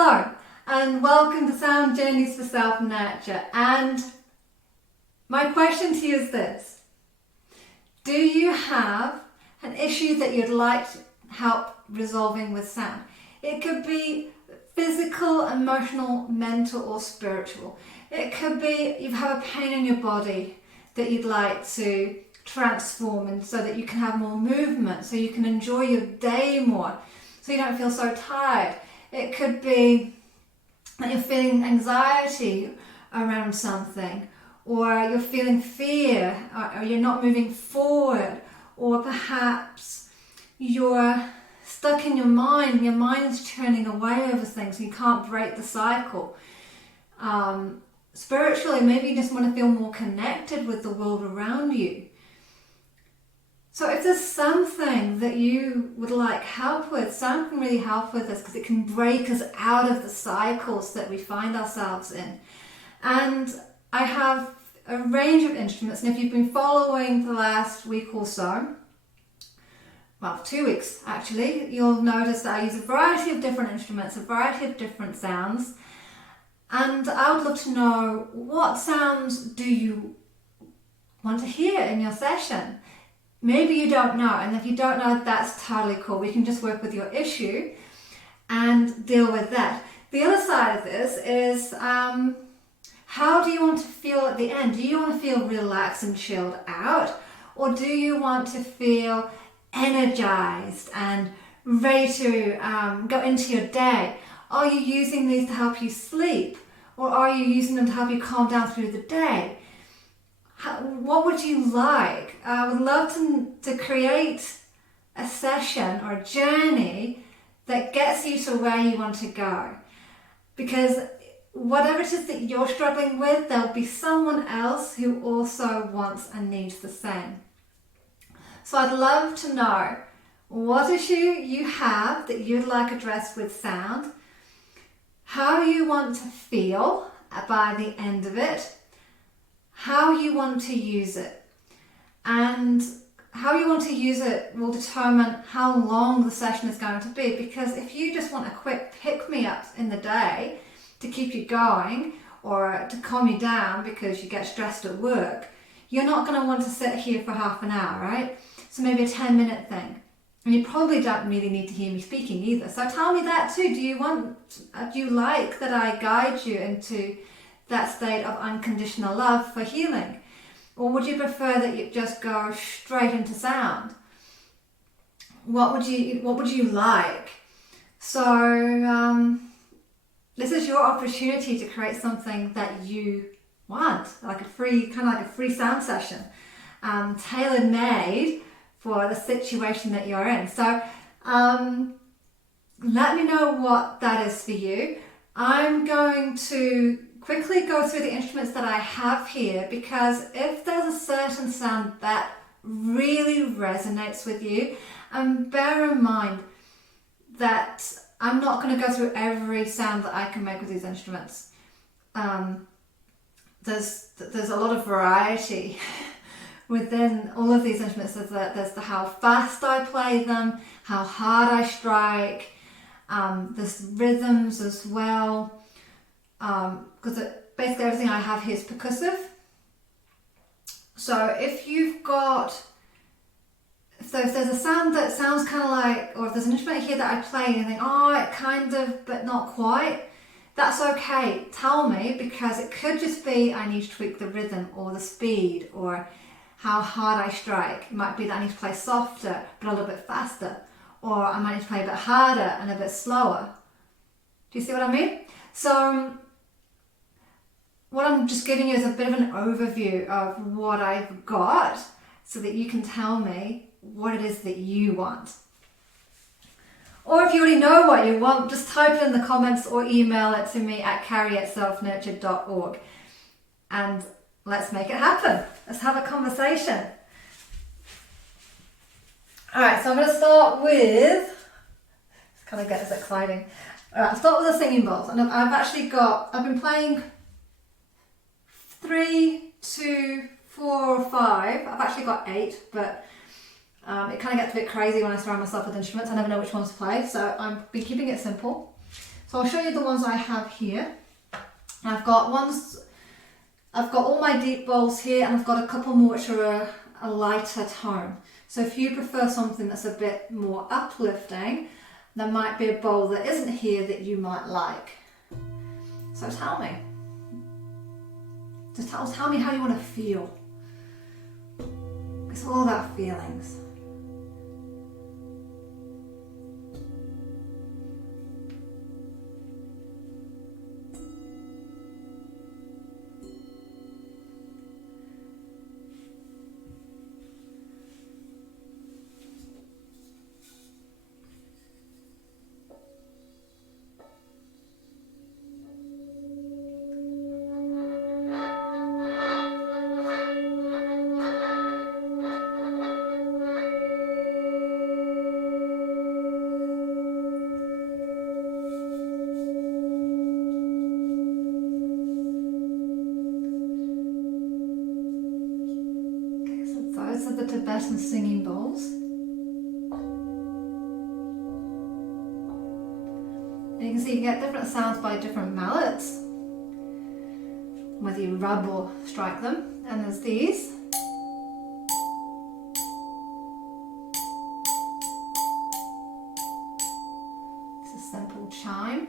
Hello and welcome to Sound Journeys for Self-Nurture, and my question to you is this: do you have an issue that you'd like help resolving with sound? It could be physical, emotional, mental or spiritual. It could be you have a pain in your body that you'd like to transform, and so that you can have more movement, so you can enjoy your day more, so you don't feel so tired. It could be that you're feeling anxiety around something, or you're feeling fear, or you're not moving forward, or perhaps you're stuck in your mind is churning away over things, and you can't break the cycle. Spiritually, maybe you just want to feel more connected with the world around you. So if there's something that you would like help with, sound can really help with this, because it can break us out of the cycles that we find ourselves in. And I have a range of instruments, and if you've been following the last week or so, well, 2 weeks actually, you'll notice that I use a variety of different instruments, a variety of different sounds. And I would love to know, what sounds do you want to hear in your session? Maybe you don't know, and if you don't know, that's totally cool. We can just work with your issue and deal with that. The other side of this is, how do you want to feel at the end? Do you want to feel relaxed and chilled out? Or do you want to feel energized and ready to go into your day? Are you using these to help you sleep? Or are you using them to help you calm down through the day? What would you like? I would love to create a session or a journey that gets you to where you want to go. Because whatever it is that you're struggling with, there'll be someone else who also wants and needs the same. So I'd love to know what issue you have that you'd like addressed with sound, how you want to feel by the end of it, how you want to use it. And how you want to use it will determine how long the session is going to be, because if you just want a quick pick-me-up in the day to keep you going, or to calm you down because you get stressed at work, you're not going to want to sit here for half an hour, right? So maybe a 10-minute thing. And you probably don't really need to hear me speaking either. So tell me that too. Do you like that I guide you into that state of unconditional love for healing? Or would you prefer that you just go straight into sound? What would you like? So this is your opportunity to create something that you want, like a free sound session, tailor-made for the situation that you're in. So let me know what that is for you. I'm going to quickly go through the instruments that I have here, because if there's a certain sound that really resonates with you, and bear in mind that I'm not going to go through every sound that I can make with these instruments. There's a lot of variety within all of these instruments. There's the how fast I play them, how hard I strike, there's rhythms as well, because basically everything I have here is percussive. So if there's a sound that sounds kind of like, or if there's an instrument here that I play and you think, oh, it kind of, but not quite, that's okay. Tell me, because it could just be I need to tweak the rhythm or the speed or how hard I strike. It might be that I need to play softer but a little bit faster, or I might need to play a bit harder and a bit slower. Do you see what I mean? So what I'm just giving you is a bit of an overview of what I've got, so that you can tell me what it is that you want. Or if you already know what you want, just type it in the comments or email it to me at carrie@selfnurture.org, and let's make it happen. Let's have a conversation. Alright, so I'm going to start with, this kind of gets exciting. Alright, I'll start with the singing bowls. And I've been playing 3, 2, 4 or 5. I've actually got 8, but it kind of gets a bit crazy when I surround myself with instruments. I never know which ones to play, so I've been keeping it simple. So I'll show you the ones I have here. I've got all my deep bowls here, and I've got a couple more which are a lighter tone. So if you prefer something that's a bit more uplifting, there might be a bowl that isn't here that you might like. So tell me. Just tell me how you want to feel. It's all about feelings. Those are the Tibetan singing bowls. And you can see you get different sounds by different mallets, whether you rub or strike them. And there's these. It's a simple chime.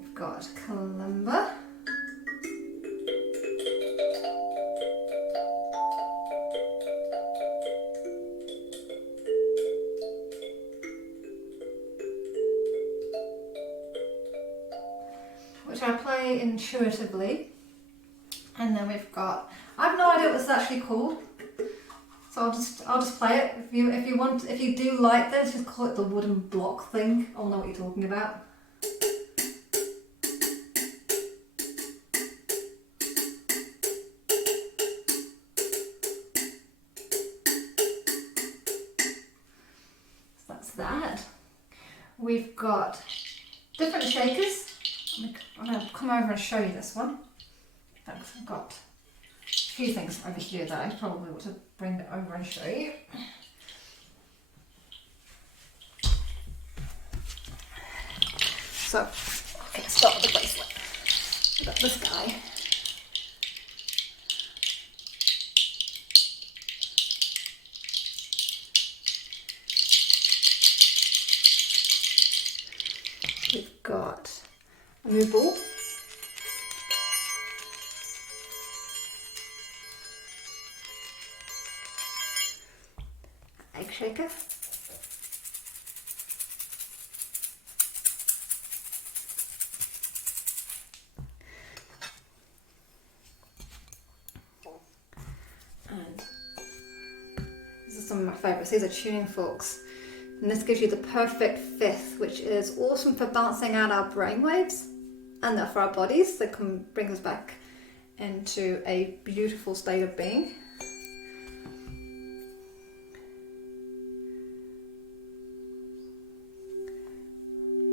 We've got kalimba. Which I play intuitively, and then we've got, I have no idea what this is actually called, so I'll just play it. If you do like this, just call it the wooden block thing. I'll know what you're talking about. So that's that. We've got different shakers. I'm going to come over and show you this one. Thanks, I've got a few things over here that I probably ought to bring it over and show you. So, okay, let's start with the bracelet. We've got this guy. We've got a new ball. Egg shaker. And these are some of my favourites. These are tuning forks. And this gives you the perfect fifth, which is awesome for balancing out our brain waves and for our bodies. So it can bring us back into a beautiful state of being.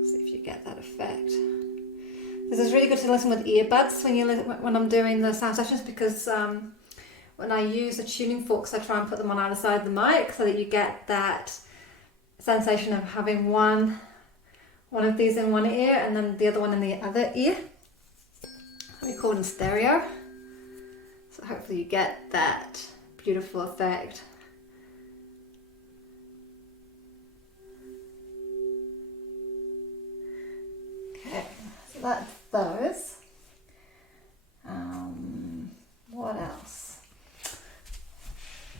See if you get that effect. This is really good to listen with earbuds when I'm doing the sound sessions, because when I use the tuning forks, I try and put them on either side of the mic so that you get that sensation of having one of these in one ear and then the other one in the other ear. We call them stereo. So hopefully you get that beautiful effect. Okay, so that's those. What else?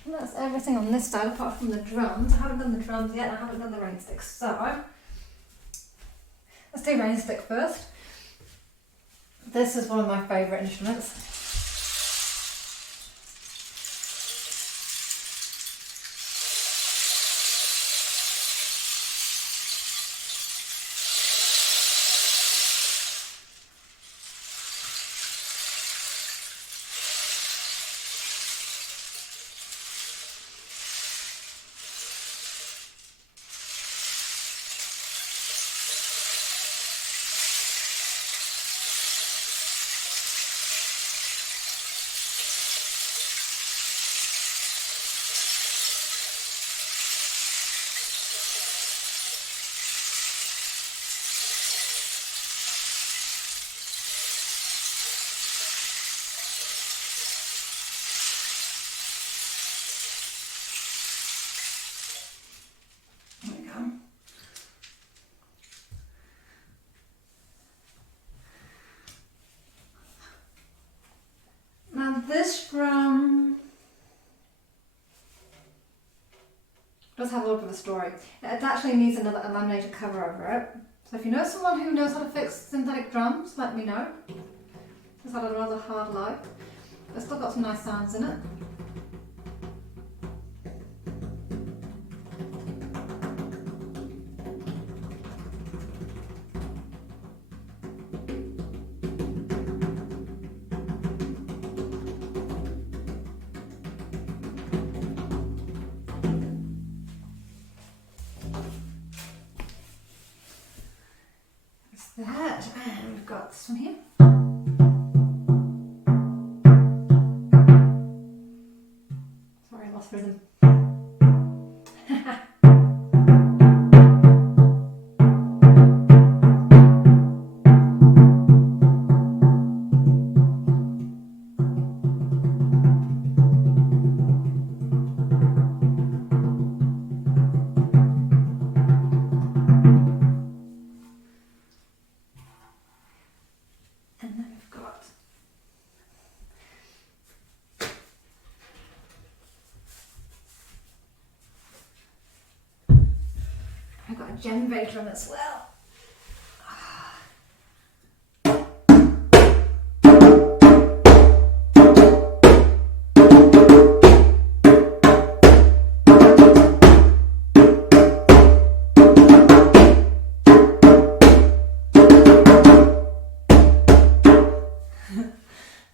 That's everything on this side apart from the drums. I haven't done the drums yet, and I haven't done the rain sticks. So let's do rain stick first. This is one of my favourite instruments. does have a little bit of a story. It actually needs a laminated cover over it. So if you know someone who knows how to fix synthetic drums, let me know. It's had a rather hard life. It's still got some nice sounds in it. That, and we've got this one here. Sorry, I lost rhythm. I've got a generator on as well.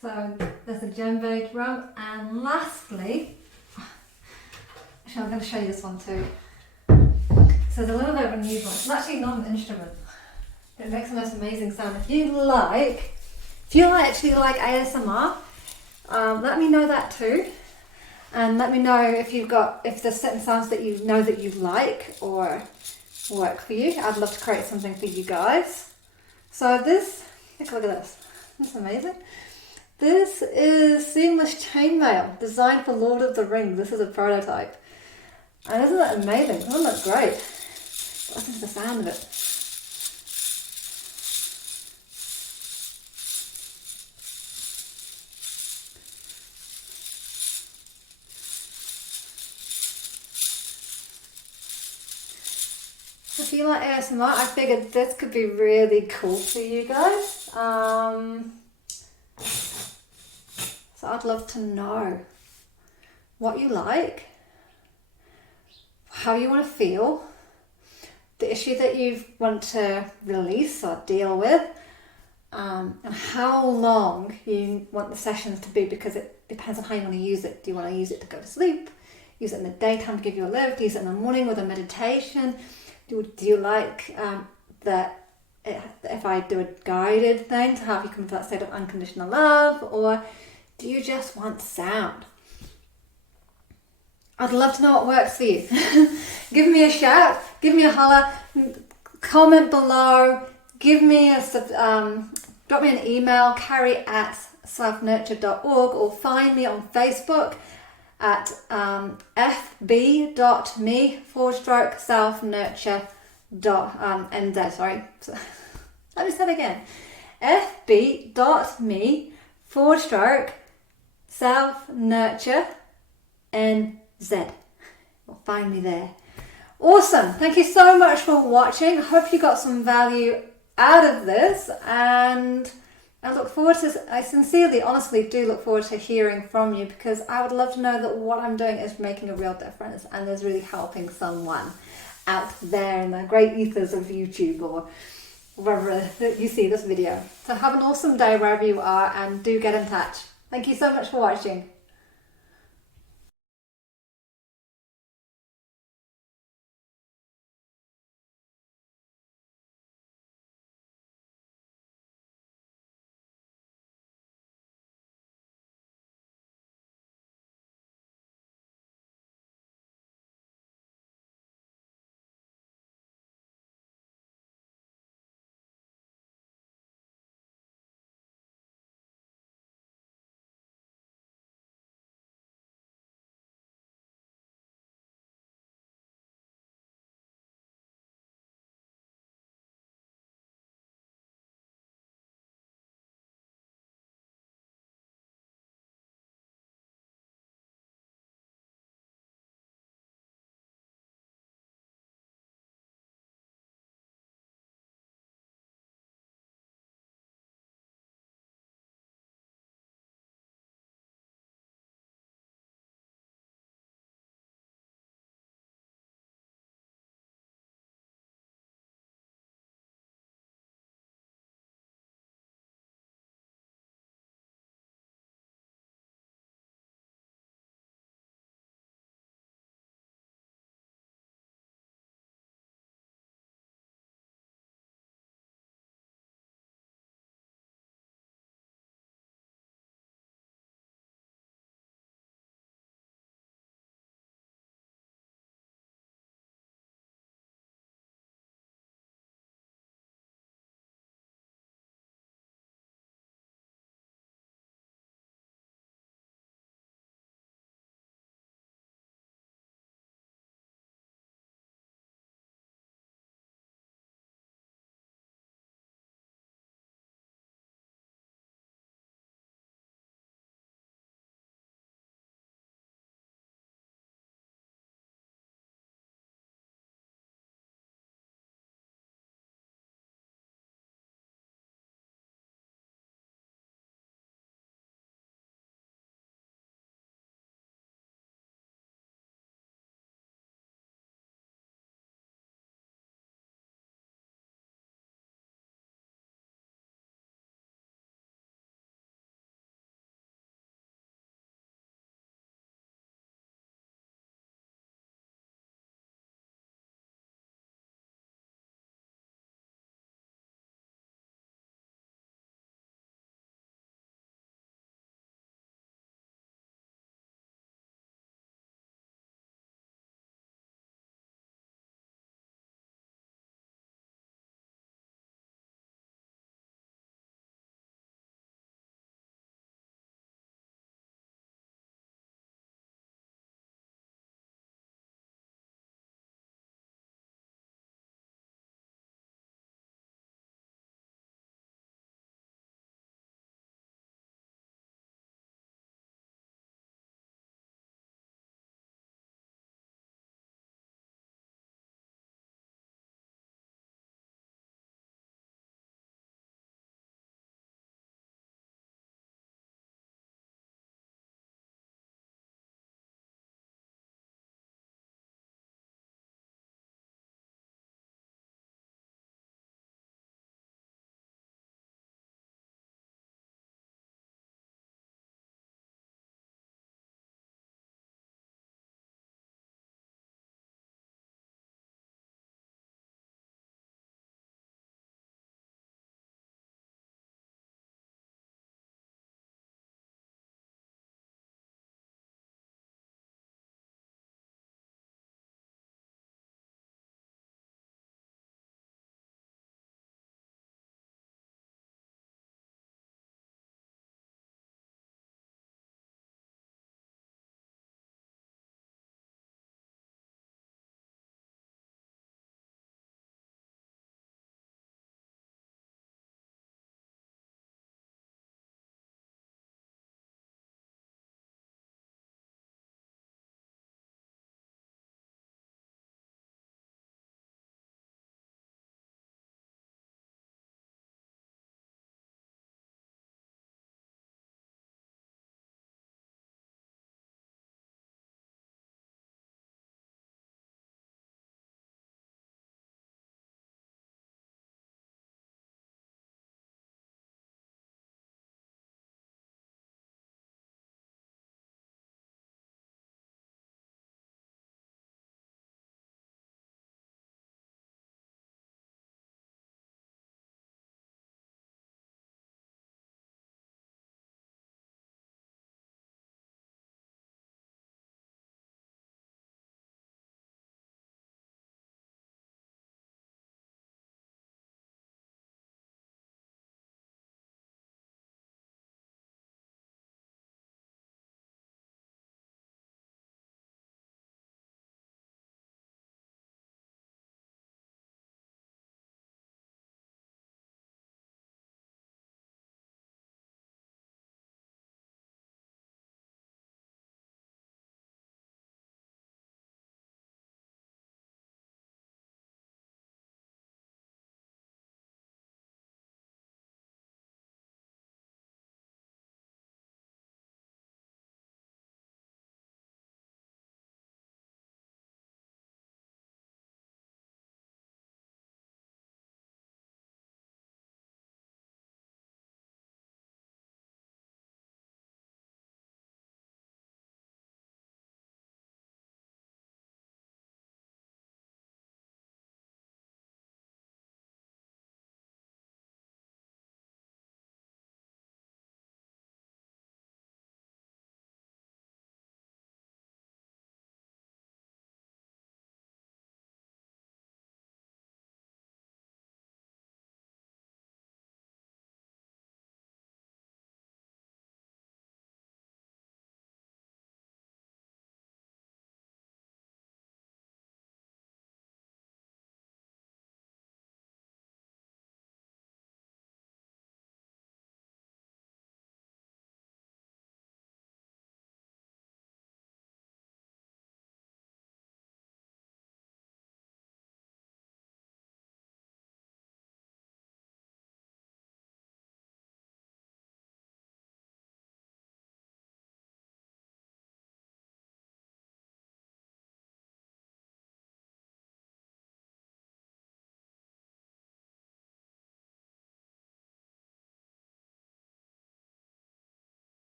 So there's a djembe drum, and lastly, actually I'm going to show you this one too. So there's a little bit of a new one. It's actually not an instrument. It makes the most amazing sound. If you actually like ASMR, let me know that too. And let me know if there's certain sounds that you know that you like or work for you. I'd love to create something for you guys. So this, take a look at this. That's amazing. This is seamless chainmail designed for Lord of the Rings. This is a prototype. And isn't that amazing? Doesn't that look great? Listen to the sound of it. If you like ASMR, I figured this could be really cool for you guys. So I'd love to know what you like, how you want to feel, the issue that you want to release or deal with, and how long you want the sessions to be, because it depends on how you want to use it. Do you want to use it to go to sleep? Use it in the daytime to give you a lift? Use it in the morning with a meditation? Do you like that if I do a guided thing to help you come to that state of unconditional love, or do you just want sound? I'd love to know what works for you. Give me a shout, give me a holler, comment below, drop me an email, carrie@selfnurture.org, or find me on Facebook at fb.me/selfnurture.nz. Sorry, let me say it again. fb.me/selfnurture.nz. You'll find me there. Awesome. Thank you so much for watching. I hope you got some value out of this, and I sincerely, honestly do look forward to hearing from you, because I would love to know that what I'm doing is making a real difference and is really helping someone out there in the great ethers of YouTube or wherever you see this video. So have an awesome day wherever you are, and do get in touch. Thank you so much for watching.